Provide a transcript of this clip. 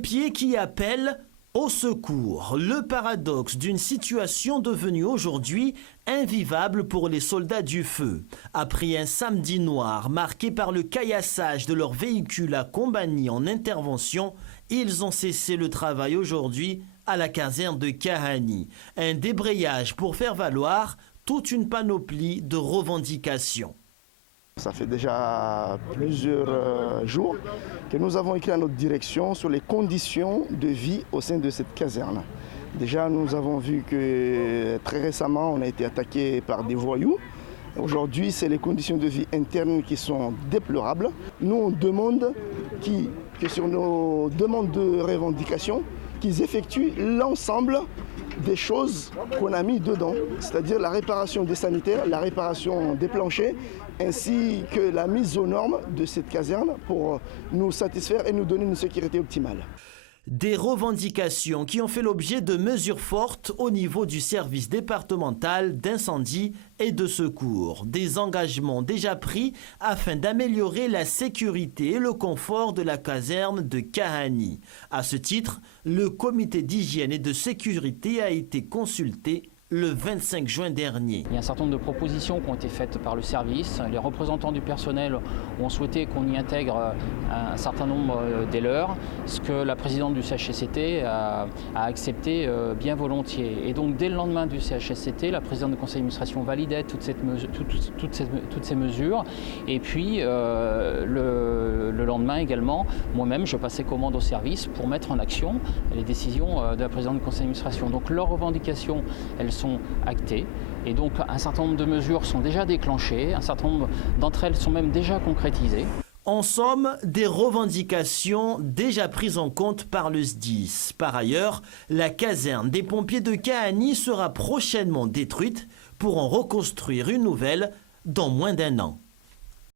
pompiers qui appellent au secours. Le paradoxe d'une situation devenue aujourd'hui invivable pour les soldats du feu. Après un samedi noir marqué par le caillassage de leur véhicule à Kombani en intervention, ils ont cessé le travail aujourd'hui à la caserne de Kahani. Un débrayage pour faire valoir toute une panoplie de revendications. Ça fait déjà plusieurs jours que nous avons écrit à notre direction sur les conditions de vie au sein de cette caserne. Déjà, nous avons vu que très récemment, on a été attaqué par des voyous. Aujourd'hui, c'est les conditions de vie internes qui sont déplorables. Nous, on demande que sur nos demandes de revendication, qu'ils effectuent l'ensemble des choses qu'on a mis dedans, c'est-à-dire la réparation des sanitaires, la réparation des planchers, ainsi que la mise aux normes de cette caserne pour nous satisfaire et nous donner une sécurité optimale. Des revendications qui ont fait l'objet de mesures fortes au niveau du service départemental d'incendie et de secours. Des engagements déjà pris afin d'améliorer la sécurité et le confort de la caserne de Kahani. À ce titre, le comité d'hygiène et de sécurité a été consulté le 25 juin dernier. Il y a un certain nombre de propositions qui ont été faites par le service. Les représentants du personnel ont souhaité qu'on y intègre un certain nombre des leurs, ce que la présidente du CHSCT a accepté bien volontiers. Et donc dès le lendemain du CHSCT, la présidente du conseil d'administration validait toutes ces mesures. Et puis le lendemain également, moi-même, je passais commande au service pour mettre en action les décisions de la présidente du conseil d'administration. Donc leurs revendications, elles sont actées et donc un certain nombre de mesures sont déjà déclenchées, un certain nombre d'entre elles sont même déjà concrétisées. En somme, des revendications déjà prises en compte par le SDIS. Par ailleurs, la caserne des pompiers de Kahani sera prochainement détruite pour en reconstruire une nouvelle dans moins d'1 an.